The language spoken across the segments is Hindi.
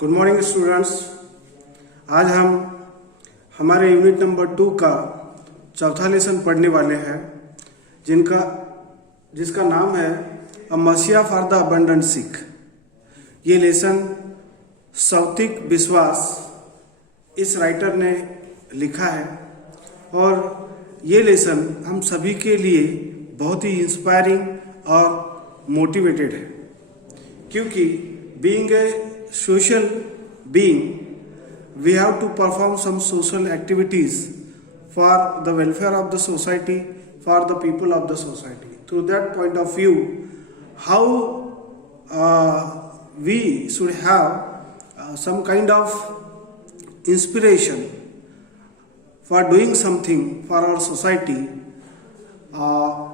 Good morning students. आज हम हमारे यूनिट नंबर 2 का चौथा लेसन पढ़ने वाले हैं जिसका नाम है अ मसीहा फॉर द अबंडेंट सिक। ये लेसन सौतिक विश्वास इस राइटर ने लिखा है और ये लेसन हम सभी के लिए बहुत ही इंस्पायरिंग और मोटिवेटेड है, क्योंकि being a social being we have to perform some social activities for the welfare of the society, for the people of the society. Through that point of view, how we should have some kind of inspiration for doing something for our society,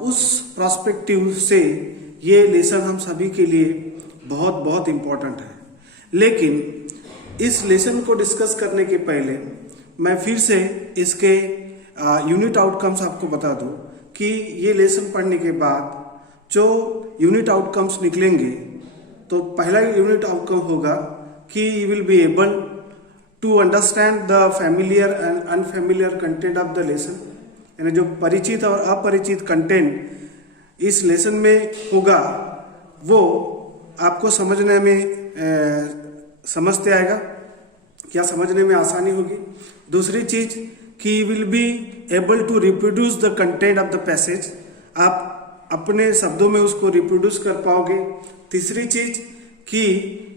उस पर्सपेक्टिव से ये लेसन हम सभी के लिए बहुत बहुत इम्पोर्टेंट है। लेकिन इस लेसन को डिस्कस करने के पहले मैं फिर से इसके यूनिट आउटकम्स आपको बता दूं कि ये लेसन पढ़ने के बाद जो यूनिट आउटकम्स निकलेंगे, तो पहला यूनिट आउटकम होगा कि you will be able to understand the familiar and unfamiliar content of the lesson, यानी जो परिचित और अपरिचित कंटेंट इस लेसन में होगा वो आपको समझने में समझते आएगा, क्या समझने में आसानी होगी। दूसरी चीज कि you will be able to reproduce the content of the passage, आप अपने शब्दों में उसको रिप्रोड्यूस कर पाओगे। तीसरी चीज कि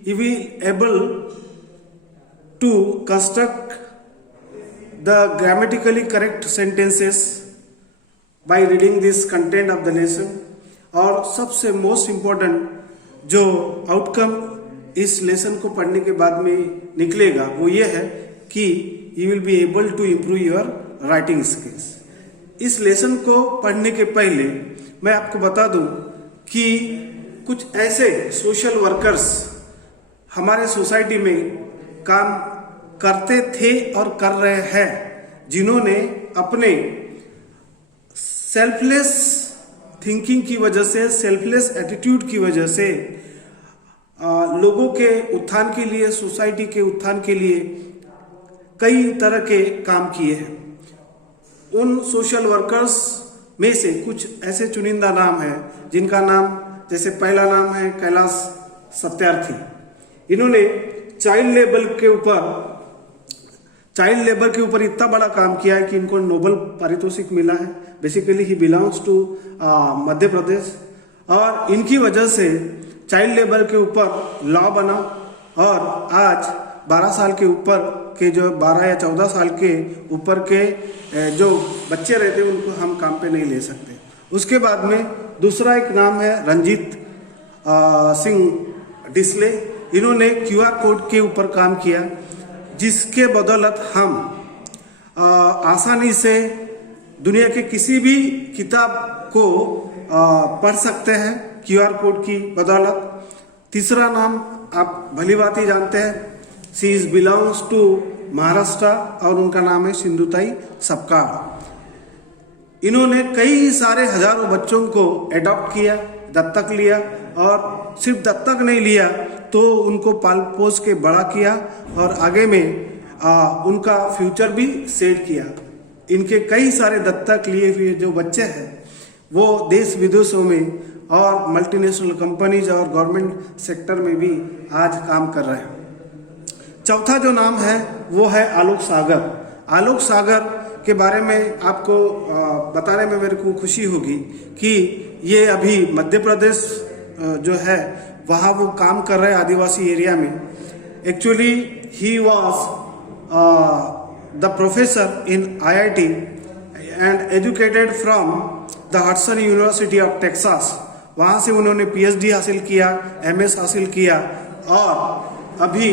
you will able to construct the grammatically correct sentences by reading this content of the lesson. और सबसे मोस्ट इम्पोर्टेंट जो आउटकम इस लेसन को पढ़ने के बाद में निकलेगा वो ये है कि you will be able to improve your writing skills. इस लेसन को पढ़ने के पहले मैं आपको बता दूं कि कुछ ऐसे सोशल वर्कर्स हमारे सोसाइटी में काम करते थे और कर रहे हैं, जिन्होंने अपने सेल्फलेस थिंकिंग की वजह से, सेल्फलेस एटीट्यूड की वजह से लोगों के उत्थान के लिए, सोसाइटी के उत्थान के लिए कई तरह के काम किए हैं। उन सोशल वर्कर्स में से कुछ ऐसे चुनिंदा नाम हैं जिनका नाम, जैसे पहला नाम है कैलाश सत्यार्थी। इन्होंने चाइल्ड लेबर के ऊपर इतना बड़ा काम किया है कि इनको नोबेल पारितोषिक मिला है। Basically he belongs to Madhya Pradesh, और इनकी वजह से चाइल्ड लेबर के ऊपर लॉ बना और आज 12 साल के ऊपर के, जो 12 या 14 साल के ऊपर के जो बच्चे रहते हैं उनको हम काम पे नहीं ले सकते। उसके बाद में दूसरा एक नाम है रंजीत सिंह डिसले। इन्होंने QR कोड के ऊपर काम किया, जिसके बदौलत हम आसानी से दुनिया के किसी भी किताब को पढ़ सकते हैं QR कोड की बदौलत। तीसरा नाम आप भली बात ही जानते हैं, she is belongs to Maharashtra और उनका नाम है सिंधुताई सपकाळ। इन्होंने कई सारे हजारों बच्चों को एडॉप्ट किया, दत्तक लिया, और सिर्फ दत्तक नहीं लिया तो उनको पाल पोस के बड़ा किया और आगे में उनका फ्यूचर भी सेट किया। इनके कई सारे दत्तक लिए हुए जो बच्चे हैं वो देश विदेशों में और मल्टीनेशनल कंपनीज और गवर्नमेंट सेक्टर में भी आज काम कर रहे हैं। चौथा जो नाम है वो है आलोक सागर। आलोक सागर के बारे में आपको बताने में मेरे को खुशी होगी कि ये अभी मध्य प्रदेश जो है वहाँ वो काम कर रहे हैं आदिवासी एरिया में। Actually he was the professor in IIT and educated from the Hudson university of Texas. वहाँ से उन्होंने PhD हासिल किया, MS हासिल किया, और अभी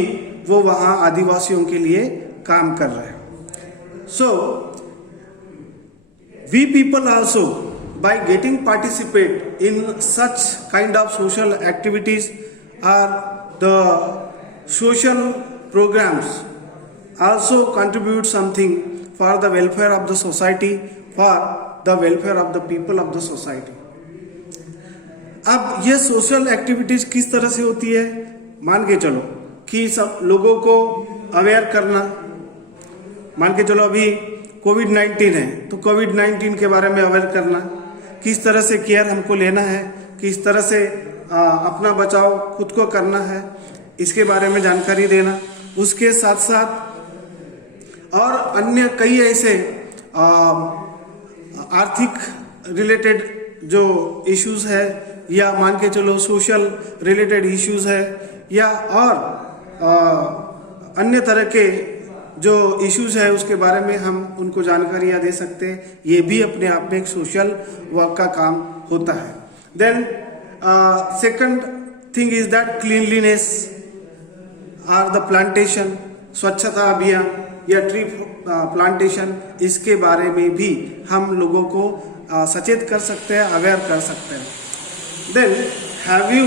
वो वहाँ आदिवासियों के लिए काम कर रहे हैं। So we people also by getting participate in such kind of social activities or the social programs also contribute something for the welfare of the society, for the welfare of the people of the society. अब ये सोशल एक्टिविटीज किस तरह से होती है, मान के चलो कि सब लोगों को अवेयर करना। मान के चलो अभी कोविड-19 है तो कोविड-19 के बारे में अवेयर करना, किस तरह से केयर हमको लेना है, किस तरह से अपना बचाव खुद को करना है, इसके बारे में जानकारी देना। उसके साथ साथ और अन्य कई ऐसे आर्थिक रिलेटेड जो इश्यूज है या मान के चलो सोशल रिलेटेड इश्यूज है या और अन्य तरह के जो इश्यूज है उसके बारे में हम उनको जानकारियाँ दे सकते हैं। ये भी अपने आप में एक सोशल वर्क का काम होता है। Then second thing is that cleanliness are the plantation, स्वच्छता अभियान या ट्री प्लांटेशन, इसके बारे में भी हम लोगों को सचेत कर सकते हैं, अवेयर कर सकते हैं। Then have you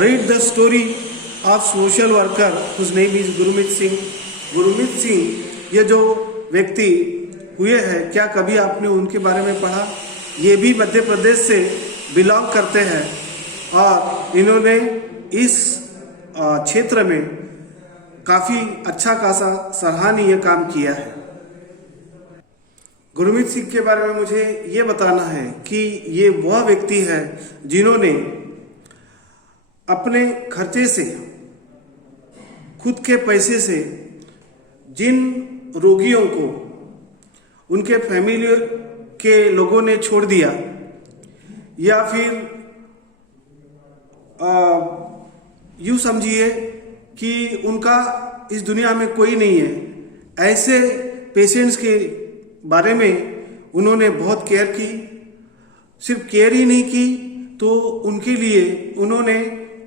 read the story of social worker whose name is Gurmeet Singh. Gurmeet Singh ये जो व्यक्ति हुए हैं, क्या कभी आपने उनके बारे में पढ़ा? ये भी मध्य प्रदेश से बिलोंग करते हैं और इन्होंने इस क्षेत्र में काफ़ी अच्छा खासा सराहनीय काम किया है। गुरमीत सिंह के बारे में मुझे ये बताना है कि ये वह व्यक्ति है जिन्होंने अपने खर्चे से, खुद के पैसे से जिन रोगियों को उनके फैमिली के लोगों ने छोड़ दिया या फिर यूँ समझिए कि उनका इस दुनिया में कोई नहीं है, ऐसे पेशेंट्स के बारे में उन्होंने बहुत केयर की। सिर्फ केयर ही नहीं की तो उनके लिए उन्होंने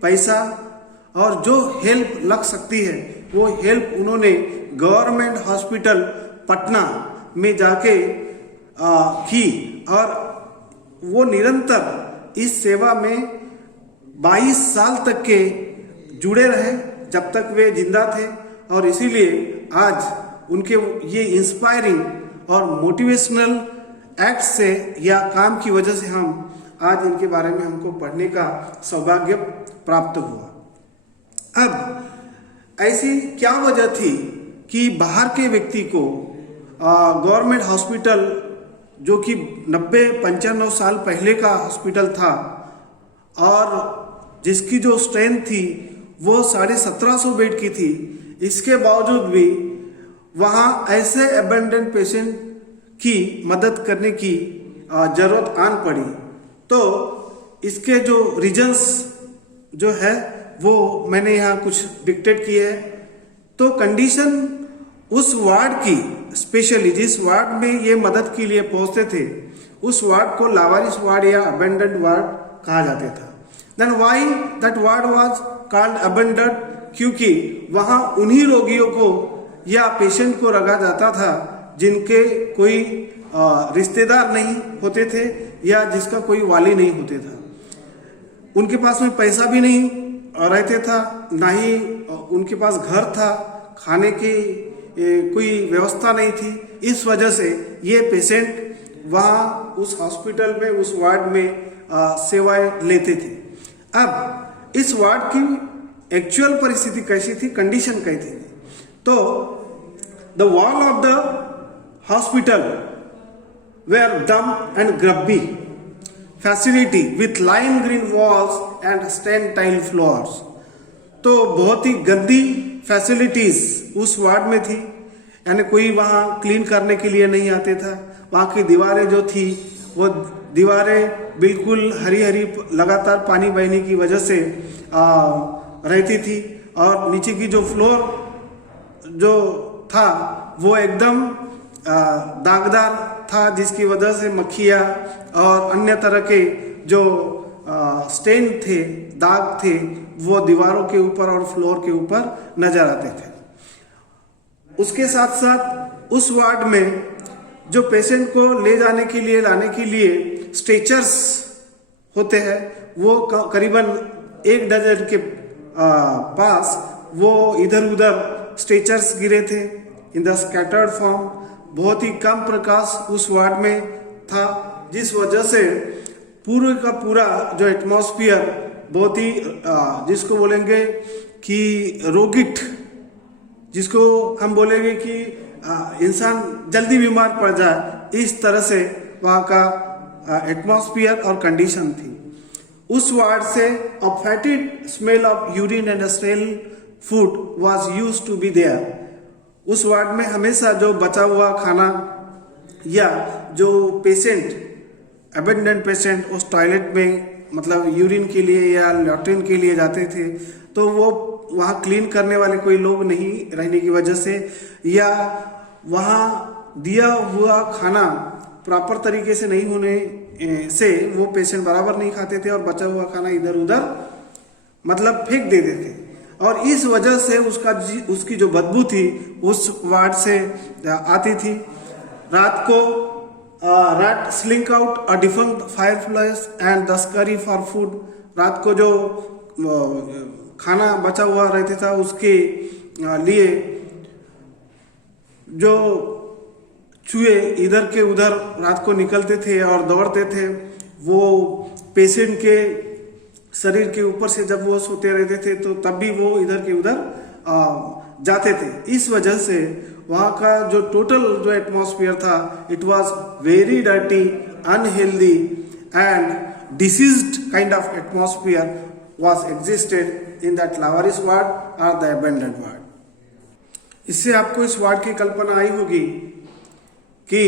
पैसा और जो हेल्प लग सकती है वो हेल्प उन्होंने गवर्नमेंट हॉस्पिटल पटना में जाके की और वो निरंतर इस सेवा में 22 साल तक के जुड़े रहे जब तक वे जिंदा थे। और इसीलिए आज उनके ये इंस्पायरिंग और मोटिवेशनल एक्ट से या काम की वजह से हम आज इनके बारे में हमको पढ़ने का सौभाग्य प्राप्त हुआ। अब ऐसी क्या वजह थी कि बाहर के व्यक्ति को गवर्नमेंट हॉस्पिटल, जो कि 90-95 साल पहले का हॉस्पिटल था और जिसकी जो स्ट्रेंथ थी वो 1750 बेड की थी, इसके बावजूद भी वहाँ ऐसे अबेंडेंट पेशेंट की मदद करने की जरूरत आन पड़ी। तो इसके जो रीजंस जो है वो मैंने यहाँ कुछ डिक्टेट किए हैं। तो कंडीशन उस वार्ड की, स्पेशली जिस वार्ड में ये मदद के लिए पहुँचते थे, उस वार्ड को लावारिस वार्ड या अबेंडेंट वार्ड कहा जाता था। Then why that ward was called abandoned? क्योंकि वहाँ उन्हीं रोगियों को या पेशेंट को रखा जाता था जिनके कोई रिश्तेदार नहीं होते थे या जिसका कोई वाली नहीं होते था। उनके पास में पैसा भी नहीं रहते था, ना ही उनके पास घर था, खाने की कोई व्यवस्था नहीं थी। इस वजह से ये पेशेंट वहाँ उस हॉस्पिटल में, उस वार्ड में सेवाएं लेते थे। अब इस वार्ड की एक्चुअल परिस्थिति कैसी थी, कंडीशन कैसी थी? तो the wall of the hospital were damp and grubby facility with lime green walls and stain tile floors. तो बहुत ही गंदी फैसिलिटीज उस वार्ड में थी, यानी कोई वहाँ क्लीन करने के लिए नहीं आते था। वहाँ की दीवारें जो थी वो दीवारें बिल्कुल हरी हरी लगातार पानी बहने की वजह से रहती थी और नीचे की जो फ्लोर जो था वो एकदम दागदार था, जिसकी वजह से मक्खियाँ और अन्य तरह के जो स्टेन थे, दाग थे, वो दीवारों के ऊपर और फ्लोर के ऊपर नजर आते थे। उसके साथ साथ उस वार्ड में जो पेशेंट को ले जाने के लिए, लाने के लिए स्ट्रेचर्स होते हैं, वो करीबन 1 डजन के पास वो इधर उधर स्ट्रेचर्स गिरे थे इन द स्कैटर्ड फॉर्म। बहुत ही कम प्रकाश उस वार्ड में था, जिस वजह से पूरे का पूरा जो एटमॉस्फेयर बहुत ही जिसको बोलेंगे कि रोगिट, जिसको हम बोलेंगे कि इंसान जल्दी बीमार पड़ जाए, इस तरह से वहाँ का एटमॉस्फेयर और कंडीशन थी। उस वार्ड से a fetid smell of urine and stale food was used to be there. उस वार्ड में हमेशा जो बचा हुआ खाना या जो पेशेंट, अबेंडेंट पेशेंट उस टॉयलेट में मतलब यूरिन के लिए या लैट्रिन के लिए जाते थे, तो वो वहाँ क्लीन करने वाले कोई लोग नहीं रहने की वजह से, या वहाँ दिया हुआ खाना प्रॉपर तरीके से नहीं होने से वो पेशेंट बराबर नहीं खाते थे और बचा हुआ खाना इधर उधर मतलब फेंक देते थे, और इस वजह से उसकी जो बदबू थी उस वार्ड से आती थी। रात को rat slink out a defunct fireplace and the scurry for food। रात को जो खाना बचा हुआ रहता था उसके लिए जो चूहे इधर के उधर रात को निकलते थे और दौड़ते थे, वो पेशेंट के शरीर के ऊपर से जब वो सोते रहते थे तो तब भी वो इधर के उधर जाते थे। इस वजह से वहाँ का जो टोटल जो एटमॉस्फेयर था, it was very dirty, unhealthy and deceased kind of atmosphere was existed in that Lawaris ward और द अबेंडेंट वार्ड। इससे आपको इस वार्ड की कल्पना आई होगी कि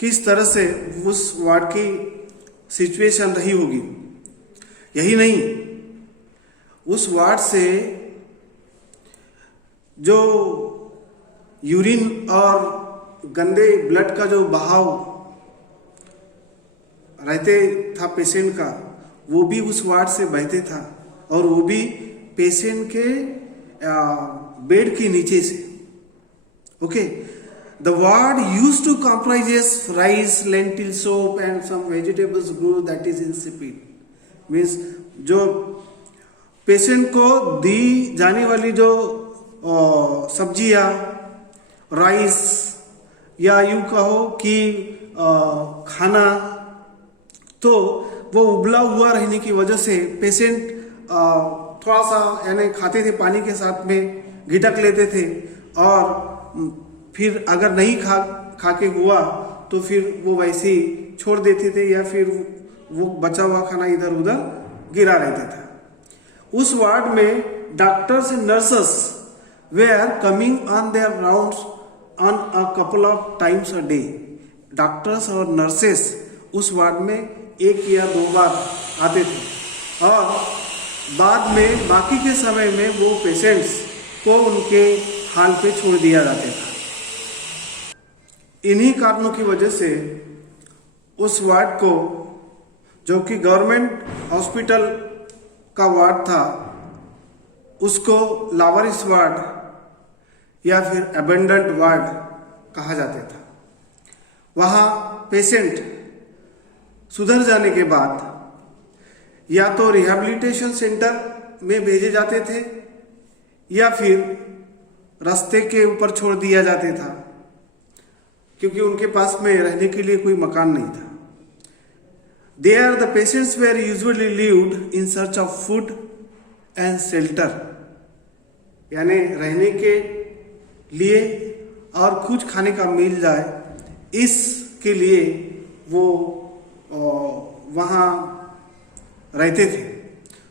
किस तरह से उस वार्ड की सिचुएशन रही होगी। यही नहीं, उस वार्ड से जो यूरिन और गंदे ब्लड का जो बहाव रहते था पेशेंट का, वो भी उस वार्ड से बहते था, और वो भी पेशेंट के बेड के नीचे से। Okay, the ward used to comprises rice, lentil soap and some vegetables grow that is insipid. Means जो पेशेंट को दी जाने वाली जो सब्जियां, राइस, या यूं कहो कि खाना, तो वो उबला हुआ रहने की वजह से पेशेंट थोड़ा सा यानी खाते थे, पानी के साथ में घिटक लेते थे, और फिर अगर नहीं खा के हुआ तो फिर वो वैसे ही छोड़ देते थे, या फिर वो बचा हुआ खाना इधर उधर गिरा रहता था। उस वार्ड में doctors and nurses were coming on their rounds on a couple of times a day। Doctors और नर्सेस उस वार्ड में एक या दो बार आते थे, और बाद में बाकी के समय में वो पेशेंट्स को उनके हाल पे छोड़ दिया जाता था। इन्हीं कारणों की वजह से उस वार्ड को, जो कि गवर्नमेंट हॉस्पिटल का वार्ड था, उसको लावारिस वार्ड या फिर अबेंडेंट वार्ड कहा जाता था। वहाँ पेशेंट सुधर जाने के बाद या तो रिहैबिलिटेशन सेंटर में भेजे जाते थे, या फिर रास्ते के ऊपर छोड़ दिया जाता था, क्योंकि उनके पास में रहने के लिए कोई मकान नहीं था। There the patients were usually lived in search of food and shelter। यानी रहने के लिए और कुछ खाने का मिल जाए, इसके लिए वो वहाँ रहते थे।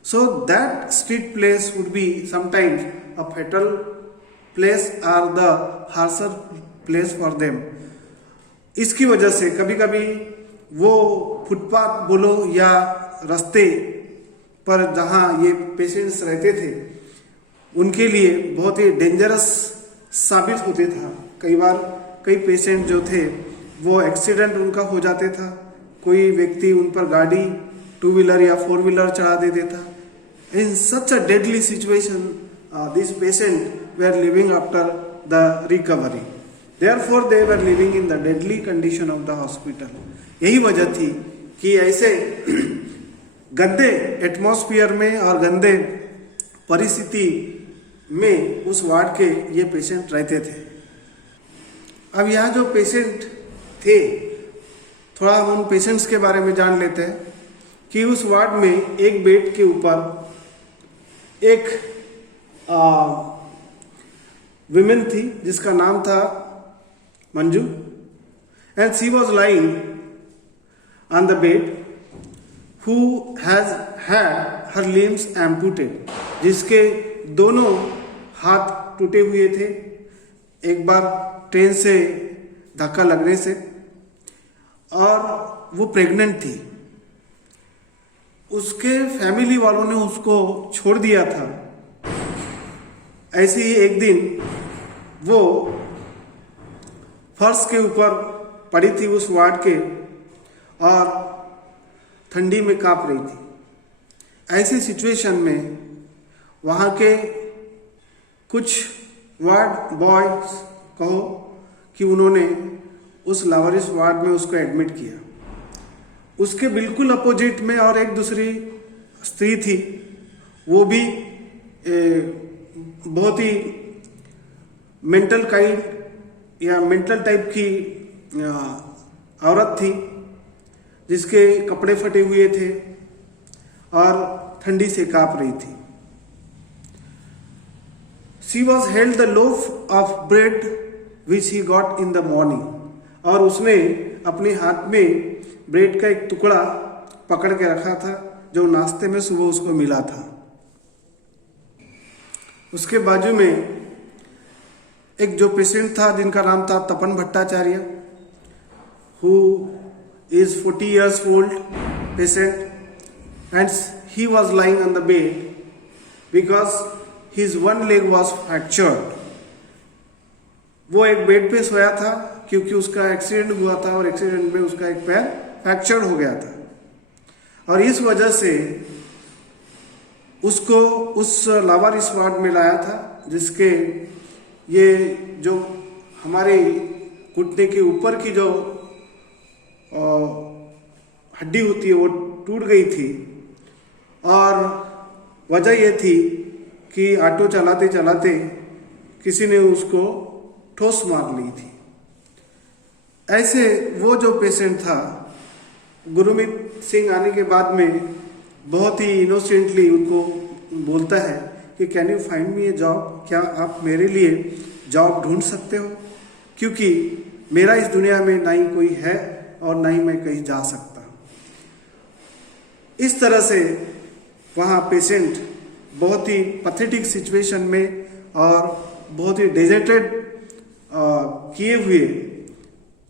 So that street place would be sometimes a fatal place or the harsher place for them। इसकी वजह से कभी कभी वो फुटपाथ बोलो या रास्ते पर जहाँ ये पेशेंट्स रहते थे, उनके लिए बहुत ही डेंजरस साबित होते था। कई बार कई पेशेंट जो थे वो एक्सीडेंट उनका हो जाते था, कोई व्यक्ति उन पर गाड़ी 2 व्हीलर या 4 व्हीलर चढ़ा देते था। In such a deadly situation this patient were living after the recovery, therefore they were living in the deadly condition of the hospital. यही वजह थी कि ऐसे गंदे एटमॉस्फेयर में और गंदे परिस्थिति में उस वार्ड के ये पेशेंट रहते थे। अब यहाँ जो पेशेंट थे, थोड़ा हम उन पेशेंट्स के बारे में जान लेते हैं। कि उस वार्ड में एक बेड के ऊपर एक विमेन थी जिसका नाम था Manju, and she was lying on the bed who has had her limbs amputated, जिसके दोनों हाथ टूटे हुए थे एक बार ट्रेन से धक्का लगने से, और वो प्रेग्नेंट थी। उसके फैमिली वालों ने उसको छोड़ दिया था। ऐसे ही एक दिन वो फर्श के ऊपर पड़ी थी उस वार्ड के, और ठंडी में कांप रही थी। ऐसी सिचुएशन में वहाँ के कुछ वार्ड बॉयज कहो कि उन्होंने उस लावारिस वार्ड में उसको एडमिट किया। उसके बिल्कुल अपोजिट में और एक दूसरी स्त्री थी, वो भी बहुत ही मेंटल काइंड या मेंटल टाइप की औरत थी, जिसके कपड़े फटे हुए थे और ठंडी से कांप रही थी। She was held the loaf of bread which he got in the morning, और उसने अपने हाथ में ब्रेड का एक टुकड़ा पकड़ के रखा था जो नाश्ते में सुबह उसको मिला था। उसके बाजू में एक जो पेशेंट था जिनका नाम था तपन Bhattacharya, who is 40 years old patient, and he was lying on the bed because his one leg was fractured. वो एक बेड पे सोया था क्योंकि उसका एक्सीडेंट हुआ था और एक्सीडेंट में उसका एक पैर फ्रैक्चर हो गया था, और इस वजह से उसको उस लावारिस वार्ड में लाया था, जिसके ये जो हमारे घुटने के ऊपर की जो हड्डी होती है वो टूट गई थी, और वजह ये थी कि ऑटो चलाते चलाते किसी ने उसको ठोस मार ली थी। ऐसे वो जो पेशेंट था, गुरमीत सिंह आने के बाद में बहुत ही इनोसेंटली उनको बोलता है कि can you find me a job, क्या आप मेरे लिए जॉब ढूंढ सकते हो, क्योंकि मेरा इस दुनिया में ना ही कोई है और ना ही मैं कहीं जा सकता। इस तरह से वहाँ पेशेंट बहुत ही पैथेटिक सिचुएशन में और बहुत ही डेजर्टेड किए हुए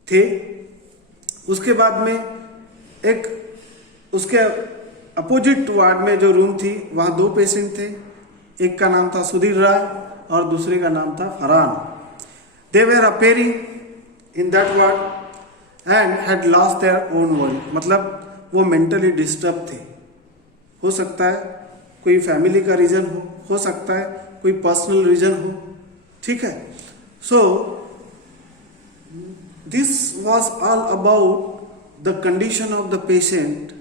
थे। उसके बाद में एक उसके अपोजिट वार्ड में जो रूम थी वहाँ दो पेशेंट थे, एक का नाम था सुधीर राय और दूसरे का नाम था Farhan. They were appearing in that ward and had lost their own world, मतलब वो मेंटली डिस्टर्ब थे। हो सकता है कोई फैमिली का रीजन हो सकता है कोई पर्सनल रीजन हो, ठीक है। So this was all about the condition of the patient,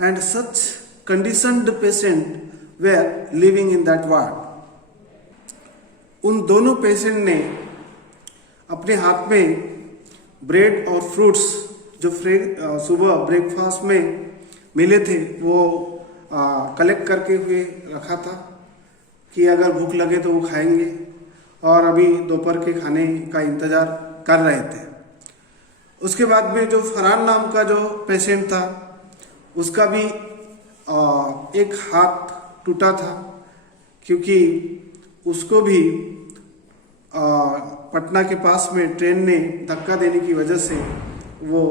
and such conditioned patient were living in that ward. उन दोनों पेशेंट ने अपने हाथ में ब्रेड और फ्रूट्स जो सुबह ब्रेकफास्ट में मिले थे वो कलेक्ट करके हुए रखा था कि अगर भूख लगे तो वो खाएंगे, और अभी दोपहर के खाने का इंतज़ार कर रहे थे। उसके बाद में जो फरहान नाम का जो पेशेंट था उसका भी एक हाथ टूटा था, क्योंकि उसको भी पटना के पास में ट्रेन ने धक्का देने की वजह से वो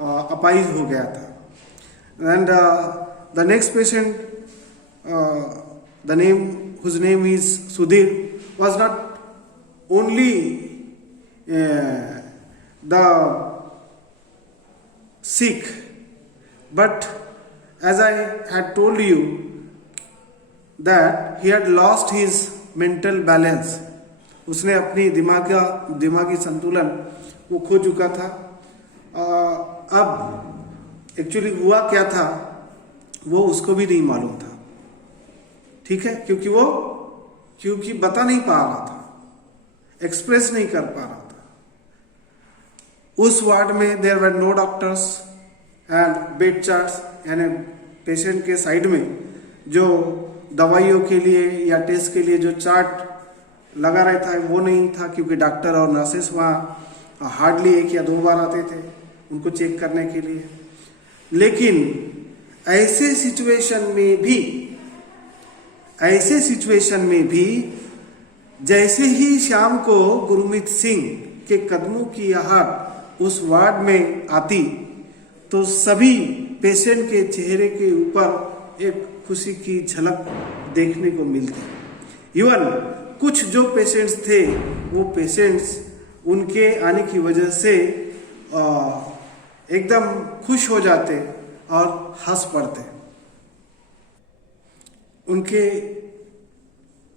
अपाहिज हो गया था। And the next patient, whose name is Sudhir, was not only the sick, but as I had told you that he had lost his mental balance, उसने अपनी दिमागी संतुलन वो खो चुका था। अब एक्चुअली हुआ क्या था वो उसको भी नहीं मालूम था, ठीक है, क्योंकि बता नहीं पा रहा था, एक्सप्रेस नहीं कर पा रहा था। उस वार्ड में there were no doctors and bed charts and patient के साइड में जो दवाइयों के लिए या टेस्ट के लिए जो चार्ट लगा रहता है वो नहीं था, क्योंकि डॉक्टर और नर्सेस वहाँ हार्डली 1 या 2 बार आते थे उनको चेक करने के लिए। लेकिन ऐसे सिचुएशन में भी जैसे ही शाम को गुरमीत सिंह के कदमों की आहट उस वार्ड में आती तो सभी पेशेंट के चेहरे के ऊपर एक खुशी की झलक देखने को मिलती। इवन कुछ जो पेशेंट्स थे वो पेशेंट्स उनके आने की वजह से एकदम खुश हो जाते और हंस पड़ते। उनके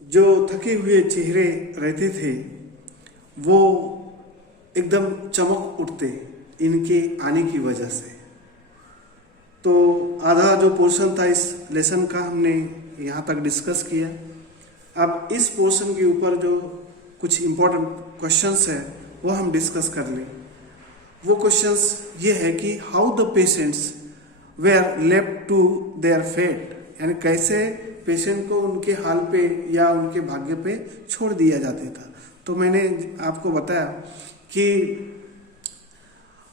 जो थके हुए चेहरे रहते थे वो एकदम चमक उठते इनके आने की वजह से। तो आधा जो पोर्शन था इस लेसन का हमने यहाँ तक डिस्कस किया। अब इस पोर्शन के ऊपर जो कुछ इम्पोर्टेंट क्वेश्चंस है वो हम डिस्कस कर लें। वो क्वेश्चंस ये है कि how the patients were left to their fate, यानी कैसे पेशेंट को उनके हाल पे या उनके भाग्य पे छोड़ दिया जाता था। तो मैंने आपको बताया कि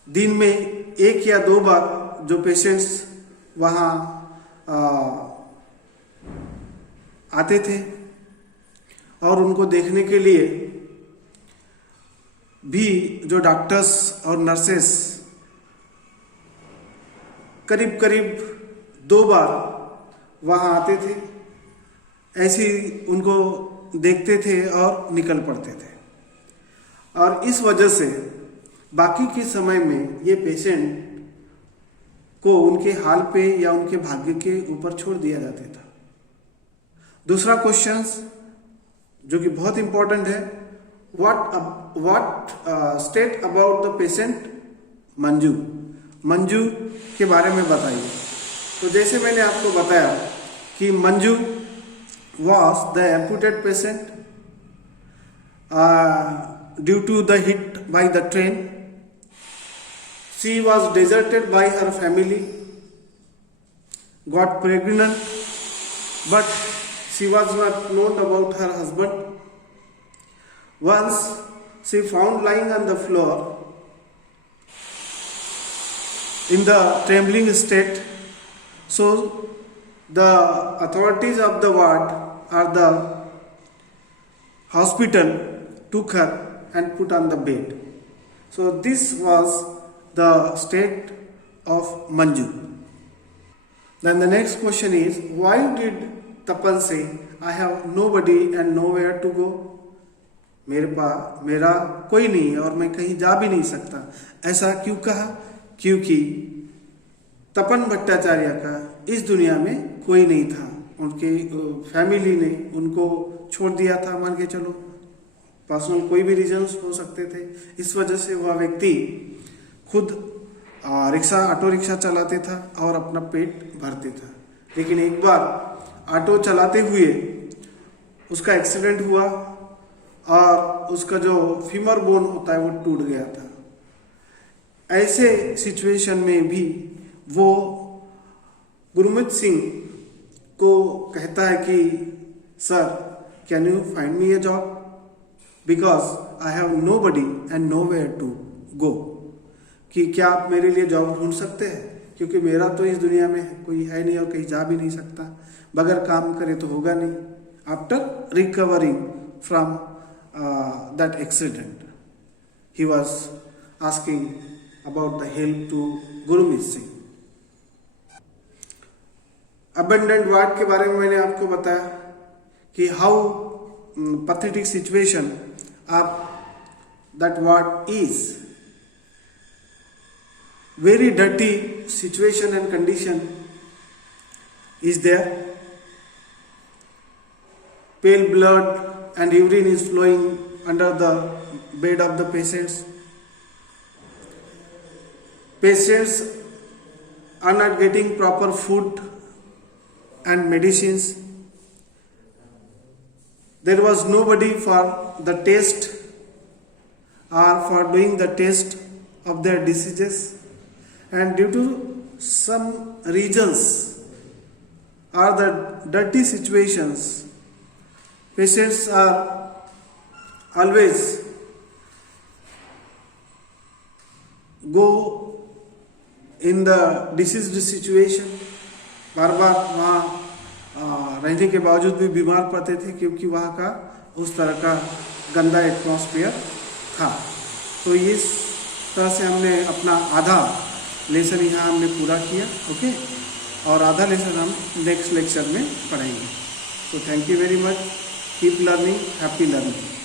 दिन में 1 या 2 बार जो पेशेंट्स वहाँ आते थे और उनको देखने के लिए भी जो डॉक्टर्स और नर्सेस करीब करीब 2 बार वहाँ आते थे, ऐसे उनको देखते थे और निकल पड़ते थे। और इस वजह से बाकी के समय में ये पेशेंट को उनके हाल पे या उनके भाग्य के ऊपर छोड़ दिया जाता था। दूसरा क्वेश्चन जो कि बहुत इंपॉर्टेंट है, what state about the patient Manju के बारे में बताइए। तो जैसे मैंने आपको बताया कि Manju was the amputed patient due to the hit by the train. She was deserted by her family, got pregnant, but she was not known about her husband. Once she found lying on the floor in the trembling state, so the authorities of the ward or the hospital took her and put on the bed. So this was the state of Manju. Then the next question is, why did Tapan say, I have nobody and nowhere to go? मेरा कोई नहीं और मैं कहीं जा भी नहीं सकता। ऐसा क्यों कहा? क्योंकि तपन भट्टाचार्य का इस दुनिया में कोई नहीं था, उनके फैमिली ने उनको छोड़ दिया था। मान के चलो पर्सनल कोई भी रीजंस हो सकते थे, इस वजह से वह व्यक्ति खुद ऑटो रिक्शा चलाते था और अपना पेट भरते था। लेकिन एक बार ऑटो चलाते हुए उसका एक्सीडेंट हुआ और उसका जो फीमर बोन होता है वो टूट गया था। ऐसे सिचुएशन में भी वो गुरमीत सिंह को कहता है कि sir can you find me a job because I have nobody and nowhere to go, कि क्या आप मेरे लिए जॉब ढूंढ सकते हैं, क्योंकि मेरा तो इस दुनिया में कोई है नहीं और कहीं जा भी नहीं सकता, बगैर काम करे तो होगा नहीं। After recovering from that accident he was asking about the help to Gurmeet Singh. Abandoned ward के बारे में मैंने आपको बताया कि how pathetic situation of that ward is. Very dirty situation and condition is there. Pale blood and urine is flowing under the bed of the patients. Patients are not getting proper food and medicines. There was nobody for the test or for doing the test of their diseases, and due to some reasons are the dirty situations. Patients are always go in the diseased situation. बार बार वहाँ रहने के बावजूद भी बीमार पड़ते थे क्योंकि वहाँ का उस तरह का गंदा एटमॉस्फेयर था। तो इस तरह से हमने अपना आधा लेसन यहाँ हमने पूरा किया। ओके, और आधा लेसन हम नेक्स्ट लेक्चर में पढ़ेंगे। तो thank you very much, keep learning, happy learning.